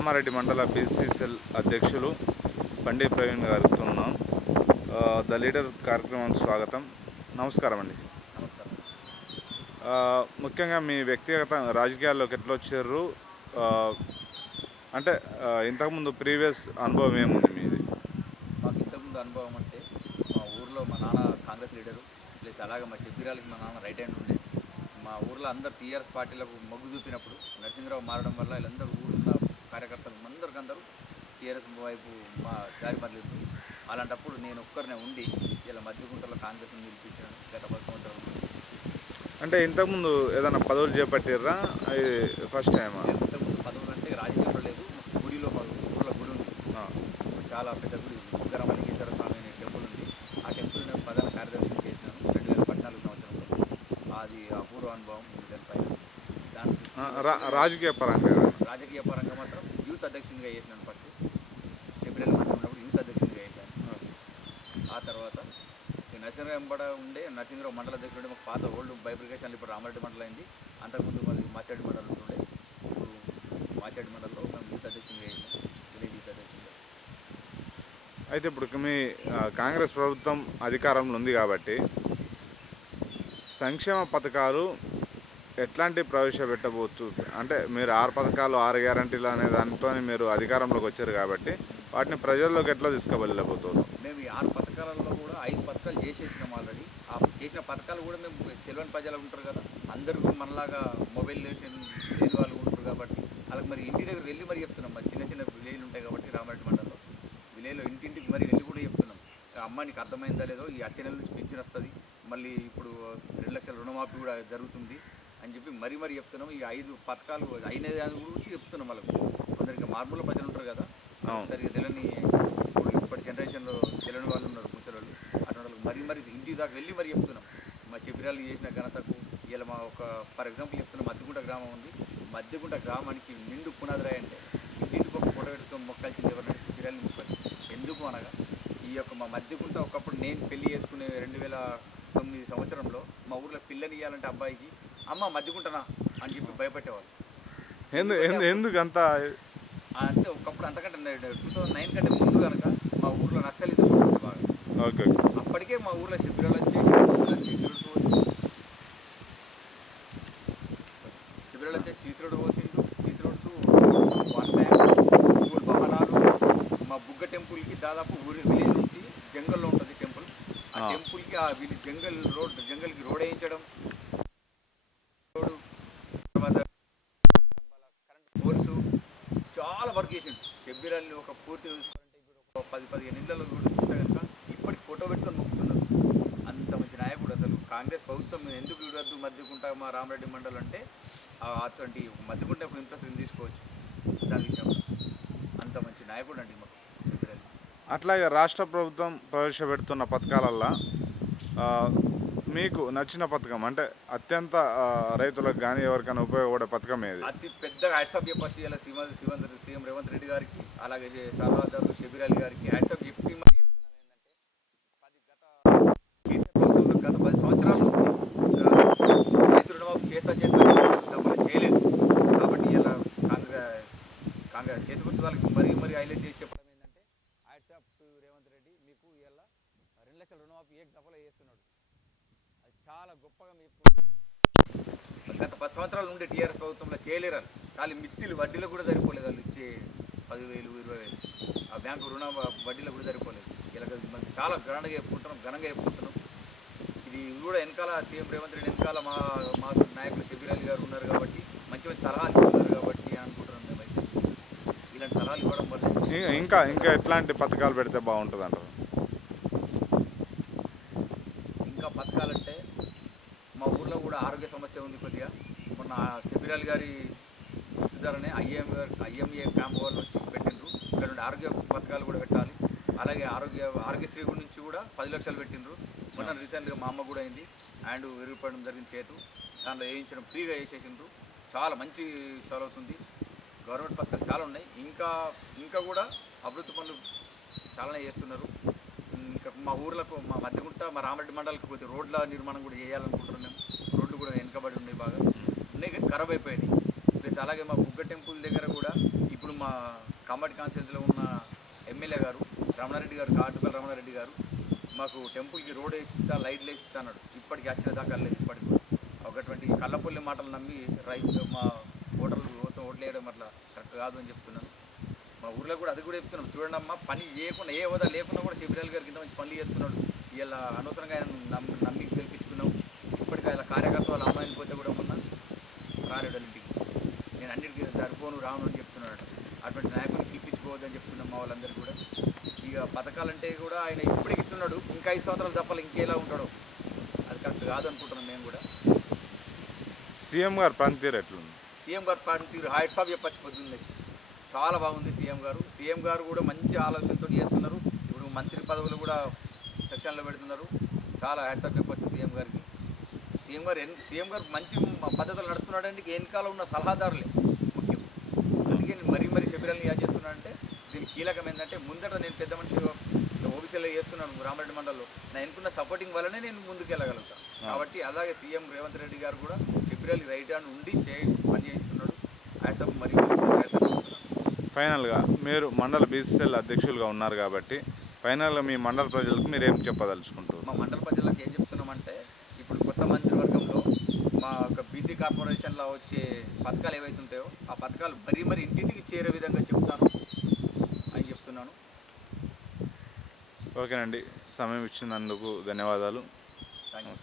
కామారెడ్డి మండల బీసీసీఎల్ అధ్యక్షులు బండి ప్రవీణ్ గారితో ఉన్నాం. ద లీడర్ కార్యక్రమానికి స్వాగతం. నమస్కారం అండి. నమస్కారం. ముఖ్యంగా మీ వ్యక్తిగత రాజకీయాల్లోకి ఎట్లా వచ్చారు? అంటే ఇంతకుముందు ప్రీవియస్ అనుభవం ఏముంది మీది? మాకు ఇంతకుముందు అనుభవం అంటే మా ఊర్లో మా నాన్న కాంగ్రెస్ లీడరు ప్లస్ అలాగే మా షబ్బీరాలకి మా నాన్న రైట్ హ్యాండ్ ఉండే. మా ఊర్లో అందరు టీఆర్ఎస్ పార్టీలకు మొగ్గు చూపినప్పుడు నరసింహరావు మారడం వల్ల వీళ్ళందరూ ఊళ్ళో కార్యకర్తలు అందరూ టీఆర్ఎస్ వైపు మా దారి మరలింది. అలాంటప్పుడు నేను ఒక్కరినే ఉండి ఇలా మధ్యగుంటలో కాంగ్రెస్ని నిలిపించాను గత 10 సంవత్సరాలు. అంటే ఇంతకుముందు ఏదైనా పదవులు చేపట్టిర్రా? ఇది ఫస్ట్ టైమా? ఇంతకుముందు పదవులు అంటే రాజకీయంలో లేదు. గుడిలో మా ఊళ్ళో గుడి ఉంది, చాలా పెద్ద గుడి, ఉగ్గరమలింగేశ్వర స్వామి అనే టెంపుల్ ఉంది. ఆ టెంపుల్ నేను ప్రధాన కార్యదర్శిని చేసినాను 2014 సంవత్సరంలో. అది అపూర్వ అనుభవం దానిపైన. రాజకీయ పరంగా మాత్రం యూత్ అధ్యక్షునిగా చేసినాను. ఫస్ట్ ఏప్రిల్ మంత్రి ఉన్నప్పుడు యూత్ అధ్యక్షునిగా చేశాను. ఆ తర్వాత నరసింహరావు ఎంబడ ఉండే నరసింహరావు మండల అధ్యక్షుడు మాకు పాత ఓల్డ్ బైబ్రికేషన్లు ఇప్పుడు రామారెడ్డి మండలం అయింది. అంతకుముందు మాది మాచాడి మండలం ఉంటుండే. ఇప్పుడు మాచాడి మండలంలో మేము యూత్ అధ్యక్షునిగా చేసినాం, విలేజ్ యూత్ అధ్యక్షునిగా. అయితే ఇప్పుడు మీ కాంగ్రెస్ ప్రభుత్వం అధికారంలో ఉంది కాబట్టి సంక్షేమ పథకాలు ఎట్లాంటి ప్రవేశపెట్టబోతు? అంటే మీరు 6 పథకాలు 6 గ్యారంటీలు అనే దానితో మీరు అధికారంలోకి వచ్చారు కాబట్టి వాటిని ప్రజల్లోకి ఎట్లా తీసుకువెళ్ళబోతున్నారు? మేము ఈ 6 పథకాలలో కూడా 5 పథకాలు చేసేసినాం ఆల్రెడీ. ఆ చేసిన పథకాలు కూడా మేము తెలియని ప్రజలు ఉంటారు కదా, అందరూ మనలాగా మొబైల్ లేని వాళ్ళు ఉంటారు కాబట్టి వాళ్ళకి మరి ఇంటి దగ్గర వెళ్ళి మరి చెప్తున్నాం. మరి చిన్న చిన్న విలేజ్లు ఉంటాయి కాబట్టి రామారెడ్డి మండలంలో విలేజ్లో ఇంటింటికి మరి వెళ్ళి కూడా చెప్తున్నాం. అమ్మ నీకు అర్థమైందా లేదో, ఈ వచ్చే నెల నుంచి పెన్షన్ వస్తుంది, మళ్ళీ ఇప్పుడు 2 లక్షల రుణమాఫీ కూడా జరుగుతుంది అని చెప్పి మరీ చెప్తున్నాం. ఈ 5 పథకాలు అయిన దాని గురించి చెప్తున్నాం. వాళ్ళకు కొందరికి మార్మూల ప్రజలు ఉంటారు కదా, సరిగ్గా తెలియని ఇప్పటి జనరేషన్లో తెలియని వాళ్ళు ఉన్నారు, ముసలి అటువంటి వాళ్ళకి మరీ ఇంటి దాకా వెళ్ళి చెప్తున్నాం. మా శిబిరాలు చేసిన ఘనతకు ఇలా మా ఒక ఫర్ ఎగ్జాంపుల్ చెప్తున్నాం. మధ్యగుంట గ్రామం ఉంది. మధ్యగుంట గ్రామానికి నిండు పునాదిరాయి అంటే ఇంటికి ఒక ఫోటో పెట్టుకొని మొక్కాల్సింది ఎవరైనా శిబిరాలు మొక్కలు. ఎందుకు అనగా ఈ యొక్క మా మధ్యగుంట ఒకప్పుడు నేను పెళ్లి చేసుకునే 2009 సంవత్సరంలో మా ఊర్లో పిల్లని ఇవ్వాలంటే అబ్బాయికి అమ్మ మధ్యగుంటనా అని చెప్పి భయపెట్టేవాళ్ళు. ఎందుకు అంత అంటే ఒకప్పుడు అంతకంటే 2009 కంటే ముందు కనుక మా ఊర్లో నక్సలిజం ఉంటుంది బాగా. ఓకే. అప్పటికే మా ఊర్లో శిబిరాలు వచ్చేసి సీసరోడ్ పోసిండు, సీసరోడ్స్ 1 టైం స్కూల్ భవనాలు. మా బుగ్గ టెంపుల్కి దాదాపు ఊరి విలేజ్ నుంచి జంగల్లో ఉంటుంది టెంపుల్. ఆ టెంపుల్కి ఆ జంగల్కి రోడ్ వేయించడం, పోలీసు చాలా వర్క్ చేసిండు. షబ్బీరాల్ని ఒక పూర్తి చూసుకోవాలంటే ఇప్పుడు 10-15 ఇళ్లలో కూడా చూస్తే కనుక ఇప్పటికి ఫోటో పెట్టుకొని మొక్కుతున్నారు. అంత మంచి నాయకుడు. అసలు కాంగ్రెస్ ప్రభుత్వం ఎందుకు విడవద్దు మధ్యగుంట మా రామరెడ్డి మండలం అంటే అటువంటి మధ్యగుంట ఒక ఇంట్రెస్ట్ తీసుకోవచ్చు దాని విషయంలో. అంత మంచి నాయకుడు అండి మాకు షబ్బీరాల్. అట్లాగే రాష్ట్ర ప్రభుత్వం ప్రవేశపెడుతున్న పథకాలల్లో మీకు నచ్చిన పథకం అంటే అత్యంత రైతులకు కానీ ఎవరికైనా ఉపయోగపడే పథకం ఏది? అతి పెద్దగా హ్యాట్సాప్ చెప్పచ్చు ఇలా సీఎం రేవంత్ రెడ్డి గారికి, అలాగే సర్దార్ షబ్బీరాల్ గారికి హ్యాట్సాప్ చెప్పి మరి చెప్తున్నాం. ఏంటంటే గత 10 సంవత్సరాల నుంచి రైతు రుణమాఫీ చేస్తా చేయలేదు కాబట్టి ఇలా కాంగ్రెస్ చేతి గుర్తు వాళ్ళకి మరీ హైలైట్ చేసి చెప్పడం ఏంటంటే హ్యాట్సాప్ టు రేవంత్ రెడ్డి, మీకు ఇలా 2 లక్షల రుణమాఫీ ఏక దఫలో చేస్తున్నాడు. అది చాలా గొప్పగా మీకు గత 10 సంవత్సరాల నుండి టీఆర్ఎస్ ప్రభుత్వంలో చేయలేరు. వాళ్ళు మిత్తిలు వడ్డీలో కూడా సరిపోలేదు. వాళ్ళు ఇచ్చే 10,000, 20,000 ఆ బ్యాంకు రుణ వడ్డీలో కూడా సరిపోలేదు. ఇలా మనం చాలా ఘనంగా చెప్పుకుంటున్నాం. ఇది కూడా వెనకాల సీఎం రేవంత్ రెడ్డి వెనకాల మా నాయకులు షబ్బీరాల్ గారు ఉన్నారు కాబట్టి మంచి సలహాలు ఇస్తున్నారు కాబట్టి అనుకుంటున్నాం. మేమైతే ఇలాంటి సలహాలు ఇవ్వడం వల్ల ఇంకా ఎట్లాంటి పథకాలు పెడితే బాగుంటుంది అంటారు? ఇంకా పథకాలంటే మా ఊర్లో కూడా ఆరోగ్య సమస్య ఉంది కొద్దిగా. మొన్న షబ్బీరాల్ గారి ధరనే ఐఎంఏ క్యాంప్ వాళ్ళు వచ్చి పెట్టిండ్రు. ఇక్కడ నుండి ఆరోగ్య పథకాలు కూడా పెట్టాలి. అలాగే ఆరోగ్యశ్రీ నుంచి కూడా 10 లక్షలు పెట్టిండ్రు. మొన్న రీసెంట్గా మా అమ్మ కూడా అయింది, హ్యాండ్ విరిగిపోవడం జరిగింది, చేతు దాంట్లో వేయించడం ఫ్రీగా వేసేసిండ్రు. చాలా మంచి చదువుతుంది. గవర్నమెంట్ పథకాలు చాలా ఉన్నాయి. ఇంకా కూడా అభివృద్ధి పనులు చాలానే చేస్తున్నారు. ఇంకా మా ఊర్లకు మా మధ్యగుంట మా రామరెడ్డి మండలికి కొద్దిగా రోడ్ల నిర్మాణం కూడా చేయాలనుకుంటున్నాం. రోడ్లు కూడా వెనుకబడి ఉన్నాయి, బాగా ఉన్నాయి కానీ ఖరాబ్ అయిపోయినాయి. ప్లస్ అలాగే మా బుగ్గ టెంపుల్ దగ్గర కూడా ఇప్పుడు మా కామారెడ్డి కాన్స్టిట్యూన్సీలో ఉన్న ఎమ్మెల్యే గారు రమణారెడ్డి గారు, కాటుపల్లి రమణారెడ్డి గారు మాకు టెంపుల్కి రోడ్ వేసిస్తా, లైట్లు వేసిస్తా అన్నాడు. ఇప్పటికి వచ్చిన దాకా లేదు. ఇప్పటికి కూడా ఒకటువంటి కళ్ళపొల్లి మాటలు నమ్మి రైతు మా ఓటర్లు ఓట్లు వేయడం అట్లా కరెక్ట్ కాదు అని చెప్తున్నాను. మా ఊర్లో కూడా అది కూడా చెప్తున్నాం, చూడండి అమ్మ, పని చేయకుండా ఏ హోదా లేకుండా కూడా శబరిలాల్ గారికి ఇంత మంచి పనులు చేస్తున్నాడు. ఇలా అనవసరంగా ఆయన నమ్మి గెలిపించుకున్నాం. ఇప్పటికీ ఆయన కార్యకర్త వాళ్ళ అమ్మాయిని పోతే కూడా మొన్న రాలేడు ఇంటికి. నేను అన్నిటికీ సరిపోను రాను అని చెప్తున్నాడు. అటువంటి నాయకుని గెలిపించుకోవద్దని చెప్తున్నాం మా వాళ్ళందరూ కూడా. ఇక పథకాలంటే కూడా ఆయన ఇప్పటికి ఇస్తున్నాడు, ఇంకా 5 సంవత్సరాలు తప్పాలి ఇంకేలా ఉంటాడో అది కరెక్ట్ కాదు అనుకుంటున్నాం మేము కూడా. సీఎం గారు పనితీరు ఎట్లుంది? సీఎం గారు పనితీరు హైట్ ఆఫ్ చెప్పచ్చు, పొద్దున్నే చాలా బాగుంది. సీఎం గారు కూడా మంచి ఆలోచనతో చేస్తున్నారు. ఇప్పుడు మంత్రి పదవులు కూడా సెక్షన్లో పెడుతున్నారు. చాలా హ్యాట్స్ ఆఫ్ చెప్పచ్చు సీఎం గారికి. సీఎం గారు మంచి పద్ధతులు నడుస్తున్నాడంటే వెనకాల ఉన్న సలహాదారులే ముఖ్యం. అందుకే నేను మరీ శబరిలాల్ని యాడ్ చేస్తున్నానంటే దీనికి కీలకం ఏంటంటే, ముందట నేను పెద్ద మనిషి ఓబీసీలో చేస్తున్నాను రామారెడ్డి మండలంలో, నా ఎన్నుకున్న సపోర్టింగ్ వల్లనే నేను ముందుకు వెళ్ళగలుగుతాను. కాబట్టి అలాగే సీఎం రేవంత్ రెడ్డి గారు కూడా శబరిలాల్ రైట్ హ్యాండ్ ఉండి పని చేస్తున్నాడు. హ్యాట్స్ ఆఫ్ మరి ఫైనల్గా మీరు మండల బీసీసీఎల్ అధ్యక్షులుగా ఉన్నారు కాబట్టి ఫైనల్గా మీ మండల ప్రజలకు మీరు ఏం చెప్పదలుచుకుంటారు? మా మండల ప్రజలకు ఏం చెప్తున్నామంటే, ఇప్పుడు కొత్త మంత్రివర్గంలో మా యొక్క బీసీ కార్పొరేషన్లో వచ్చే పథకాలు ఏవైతే ఉంటాయో ఆ పథకాలు మరీ ఇంటింటికి చేరే విధంగా చెప్తాను అని చెప్తున్నాను. ఓకేనండి, సమయం ఇచ్చినందుకు ధన్యవాదాలు. Thank you.